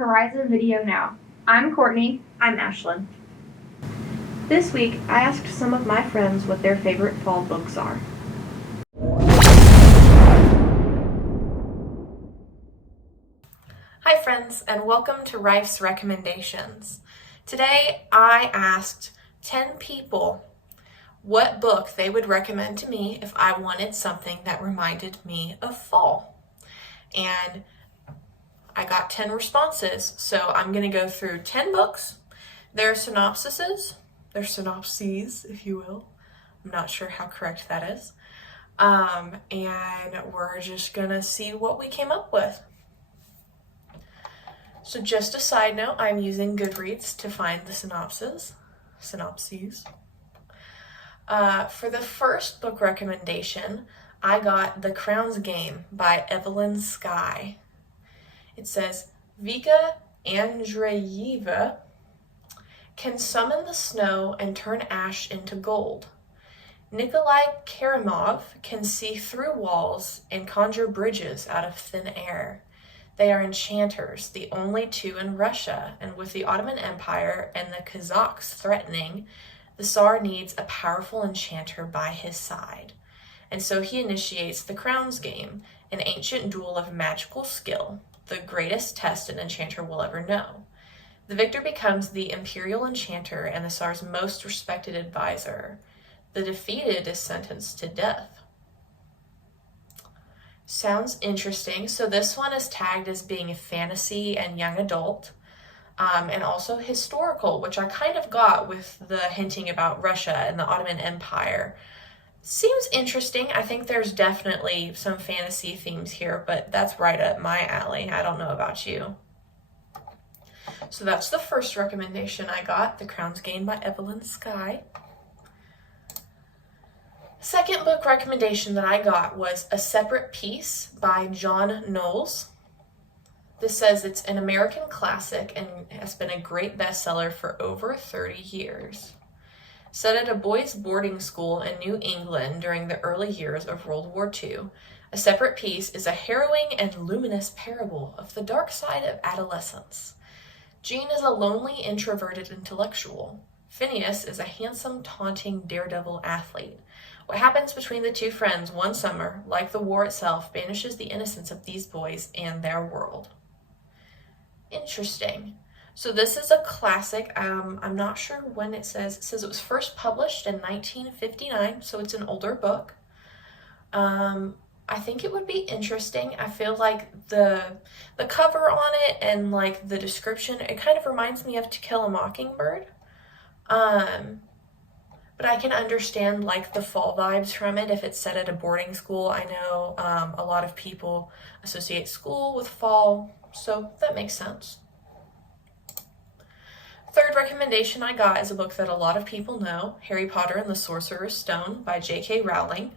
Horizon video now. I'm Courtney. I'm Ashlyn. This week, I asked some of my friends what their favorite fall books are. Hi friends, and welcome to Rife's Recommendations. Today, I asked 10 people what book they would recommend to me if I wanted something that reminded me of fall. And I got 10 responses, so I'm going to go through 10 books, their synopses, if you will. I'm not sure how correct that is. And we're just going to see what we came up with. So just a side note, I'm using Goodreads to find the synopses. For the first book recommendation, I got The Crown's Game by Evelyn Skye. It says, Vika Andreeva can summon the snow and turn ash into gold. Nikolai Karimov can see through walls and conjure bridges out of thin air. They are enchanters, the only two in Russia, and with the Ottoman Empire and the Kazakhs threatening, the Tsar needs a powerful enchanter by his side. And so he initiates the Crown's Game, an ancient duel of magical skill, the greatest test an enchanter will ever know. The victor becomes the imperial enchanter and the Tsar's most respected advisor. The defeated is sentenced to death. Sounds interesting. So this one is tagged as being fantasy and young adult, and also historical, which I kind of got with the hinting about Russia and the Ottoman Empire. Seems interesting. I think there's definitely some fantasy themes here, but that's right up my alley. I don't know about you. So that's the first recommendation I got, The Crown's Game by Evelyn Skye. Second book recommendation that I got was A Separate Piece by John Knowles. This says it's an American classic and has been a great bestseller for over 30 years. Set at a boys' boarding school in New England during the early years of World War II, A Separate Piece is a harrowing and luminous parable of the dark side of adolescence. Jean is a lonely, introverted intellectual. Phineas is a handsome, taunting, daredevil athlete. What happens between the two friends one summer, like the war itself, banishes the innocence of these boys and their world. Interesting. So this is a classic. I'm not sure when it says. It says it was first published in 1959, so it's an older book. I think it would be interesting. I feel like the cover on it and like the description, it kind of reminds me of To Kill a Mockingbird. But I can understand like the fall vibes from it if it's set at a boarding school. I know a lot of people associate school with fall, so that makes sense. Third recommendation I got is a book that a lot of people know, Harry Potter and the Sorcerer's Stone by J.K. Rowling.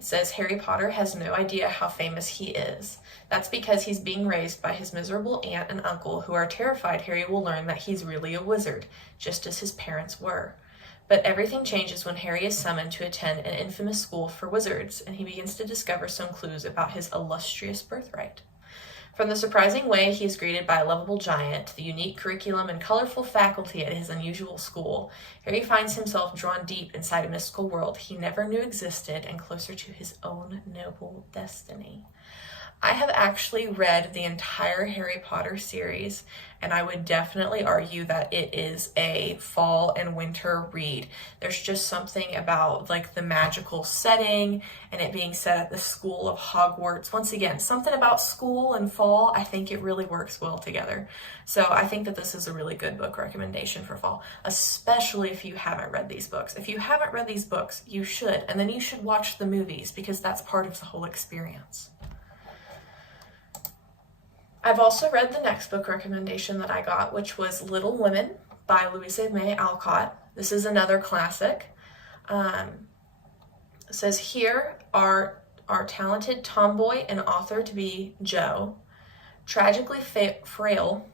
It says Harry Potter has no idea how famous he is. That's because he's being raised by his miserable aunt and uncle who are terrified Harry will learn that he's really a wizard, just as his parents were. But everything changes when Harry is summoned to attend an infamous school for wizards, and he begins to discover some clues about his illustrious birthright. From the surprising way he is greeted by a lovable giant to the unique curriculum and colorful faculty at his unusual school, Harry finds himself drawn deep inside a mystical world he never knew existed and closer to his own noble destiny. I have actually read the entire Harry Potter series, and I would definitely argue that it is a fall and winter read. There's just something about like the magical setting and it being set at the school of Hogwarts. Once again, something about school and fall, I think it really works well together. So I think that this is a really good book recommendation for fall, especially if you haven't read these books. If you haven't read these books, you should, and then you should watch the movies because that's part of the whole experience. I've also read the next book recommendation that I got, which was Little Women by Louisa May Alcott. This is another classic. It says, here are our talented tomboy and author to be Jo, tragically frail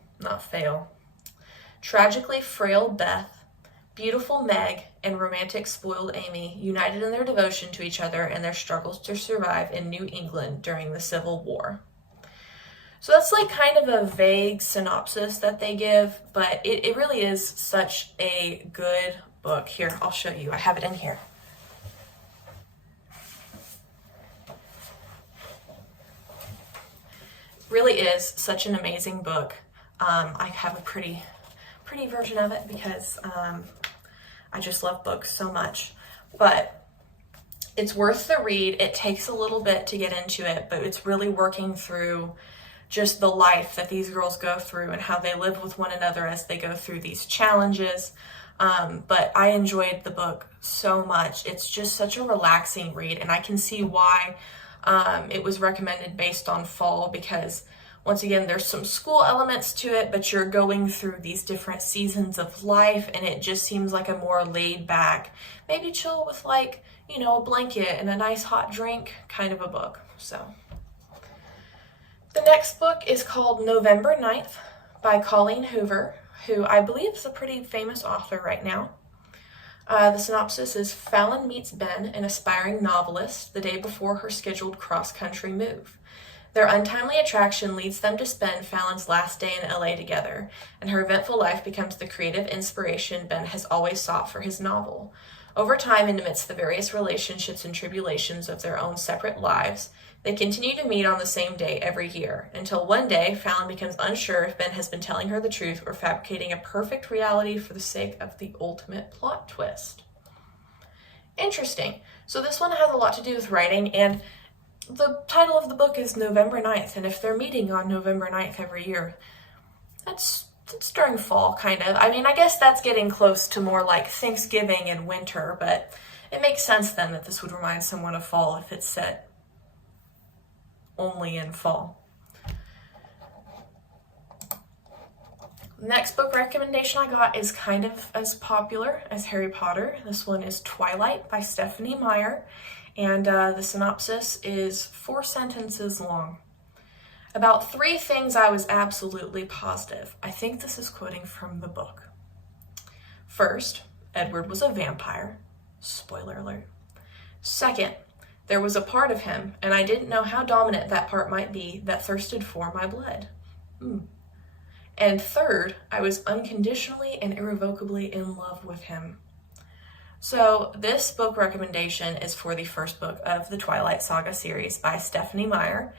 Beth, beautiful Meg, and romantic spoiled Amy, united in their devotion to each other and their struggles to survive in New England during the Civil War. So that's like kind of a vague synopsis that they give, but it really is such a good book. Here, I'll show you. I have it in here. Really is such an amazing book. I have a pretty version of it because I just love books so much. But it's worth the read. It takes a little bit to get into it, but it's really working through just the life that these girls go through and how they live with one another as they go through these challenges. But I enjoyed the book so much. It's just such a relaxing read, and I can see why it was recommended based on fall, because once again, there's some school elements to it, but you're going through these different seasons of life, and it just seems like a more laid back, maybe chill with like, you know, a blanket and a nice hot drink kind of a book. So the next book is called November 9th by Colleen Hoover, who I believe is a pretty famous author right now. The synopsis is Fallon meets Ben, an aspiring novelist, the day before her scheduled cross-country move. Their untimely attraction leads them to spend Fallon's last day in LA together, and her eventful life becomes the creative inspiration Ben has always sought for his novel. Over time, and amidst the various relationships and tribulations of their own separate lives, they continue to meet on the same day every year, until one day Fallon becomes unsure if Ben has been telling her the truth or fabricating a perfect reality for the sake of the ultimate plot twist. Interesting. So this one has a lot to do with writing, and the title of the book is November 9th, and if they're meeting on November 9th every year, that's during fall, kind of. I mean, I guess that's getting close to more like Thanksgiving and winter, but it makes sense then that this would remind someone of fall if it's set only in fall. Next book recommendation I got is kind of as popular as Harry Potter. This one is Twilight by Stephanie Meyer, and the synopsis is 4 sentences long. About 3 things I was absolutely positive. I think this is quoting from the book. First, Edward was a vampire. Spoiler alert. Second, there was a part of him, and I didn't know how dominant that part might be, that thirsted for my blood. And third, I was unconditionally and irrevocably in love with him. So this book recommendation is for the first book of the Twilight Saga series by Stephanie Meyer.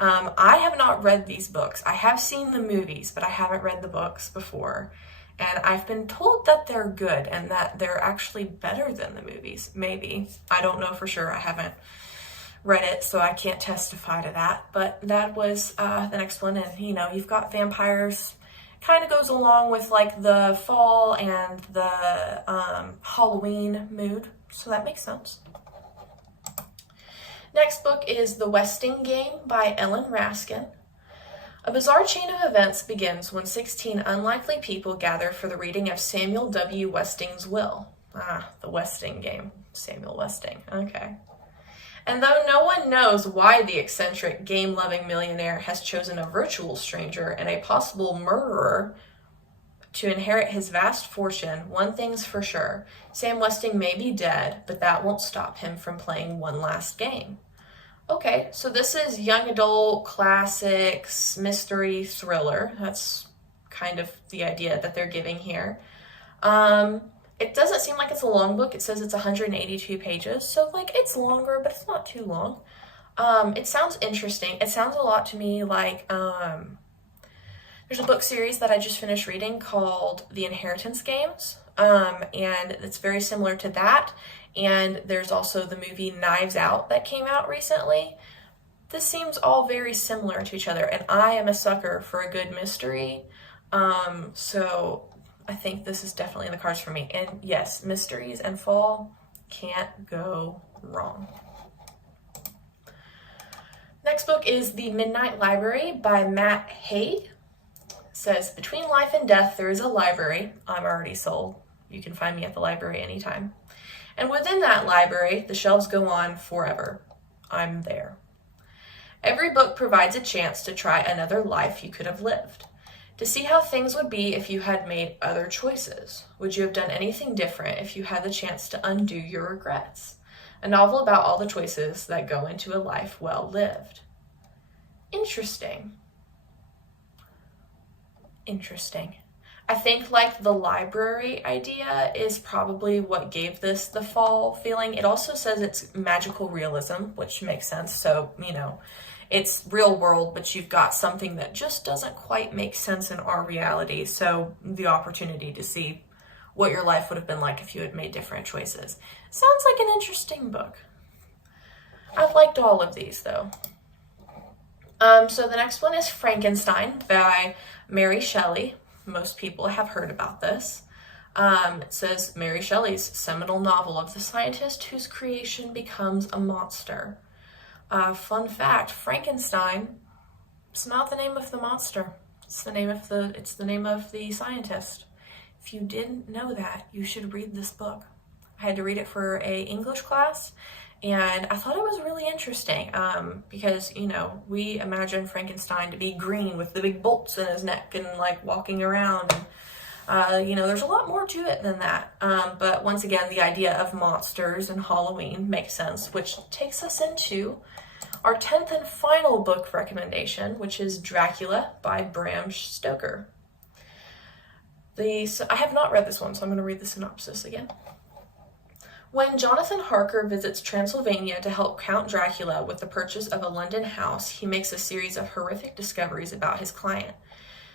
I have not read these books. I have seen the movies, but I haven't read the books before. And I've been told that they're good and that they're actually better than the movies. Maybe. I don't know for sure. I haven't read it, so I can't testify to that. But that was the next one. And, you know, you've got vampires. Kind of goes along with like the fall and the Halloween mood, so that makes sense. Next book is The Westing Game by Ellen Raskin. A bizarre chain of events begins when 16 unlikely people gather for the reading of Samuel W. Westing's will. The Westing Game. Samuel Westing. Okay. And though no one knows why the eccentric, game-loving millionaire has chosen a virtual stranger and a possible murderer to inherit his vast fortune, one thing's for sure. Sam Westing may be dead, but that won't stop him from playing one last game. Okay, so this is young adult, classics, mystery, thriller. That's kind of the idea that they're giving here. It doesn't seem like it's a long book. It says it's 182 pages, so like it's longer, but it's not too long. It sounds interesting. It sounds a lot to me like there's a book series that I just finished reading called The Inheritance Games, and it's very similar to that. And there's also the movie Knives Out that came out recently. This seems all very similar to each other, and I am a sucker for a good mystery, so I think this is definitely in the cards for me. And yes, mysteries and fall can't go wrong. Next book is The Midnight Library by Matt Haig. It says, between life and death, there is a library. I'm already sold. You can find me at the library anytime. And within that library, the shelves go on forever. I'm there. Every book provides a chance to try another life you could have lived. To see how things would be if you had made other choices. Would you have done anything different if you had the chance to undo your regrets? A novel about all the choices that go into a life well lived. Interesting. interesting. I think like the library idea is probably what gave this the fall feeling. It also says it's magical realism, which makes sense. So, you know, it's real world, but you've got something that just doesn't quite make sense in our reality. So the opportunity to see what your life would have been like if you had made different choices. Sounds like an interesting book. I've liked all of these though. So the next one is Frankenstein by Mary Shelley. Most people have heard about this. It says Mary Shelley's seminal novel of the scientist whose creation becomes a monster. Fun fact, Frankenstein, it's not the name of the monster. It's the name of the scientist. If you didn't know that, you should read this book. I had to read it for a English class, and I thought it was really interesting because, you know, we imagine Frankenstein to be green with the big bolts in his neck and like walking around. And, you know, there's a lot more to it than that. But once again, the idea of monsters and Halloween makes sense, which takes us into our 10th and final book recommendation, which is Dracula by Bram Stoker. I have not read this one, so I'm going to read the synopsis again. When Jonathan Harker visits Transylvania to help Count Dracula with the purchase of a London house, he makes a series of horrific discoveries about his client.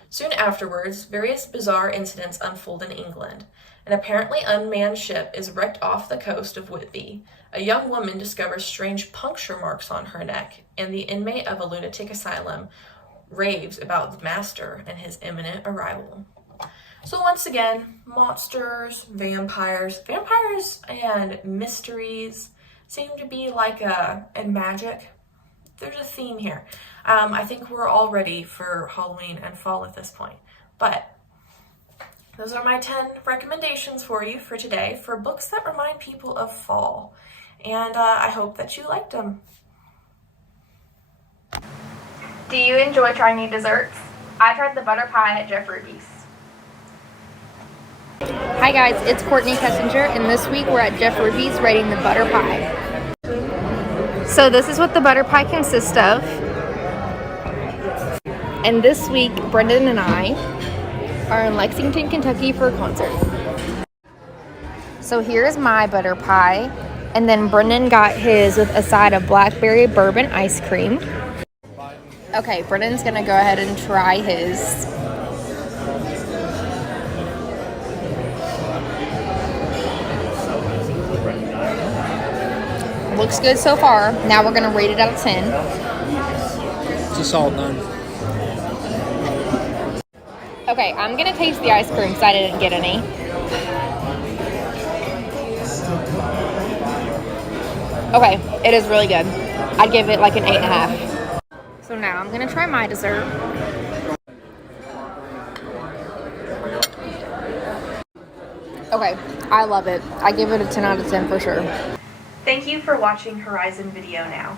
Soon afterwards, various bizarre incidents unfold in England. An apparently unmanned ship is wrecked off the coast of Whitby. A young woman discovers strange puncture marks on her neck, and the inmate of a lunatic asylum raves about the master and his imminent arrival. So once again, monsters, vampires and mysteries seem to be like and magic. There's a theme here. I think we're all ready for Halloween and fall at this point. But those are my 10 recommendations for you for today for books that remind people of fall. And I hope that you liked them. Do you enjoy trying new desserts? I tried the butter pie at Jeff Ruby's. Hi guys, it's Courtney Kessinger, and this week we're at Jeff Ruby's rating the butter pie. So this is what the butter pie consists of. And this week, Brendan and I are in Lexington, Kentucky for a concert. So here's my butter pie, and then Brendan got his with a side of blackberry bourbon ice cream. Okay, Brendan's gonna go ahead and try his. Looks good so far. Now we're gonna rate it out of 10. It's a solid 9. Okay, I'm gonna taste the ice cream because I didn't get any. Okay, it is really good. I'd give it like an 8.5. So now I'm gonna try my dessert. Okay, I love it. I give it a 10 out of 10 for sure. Thank you for watching Horizon Video Now.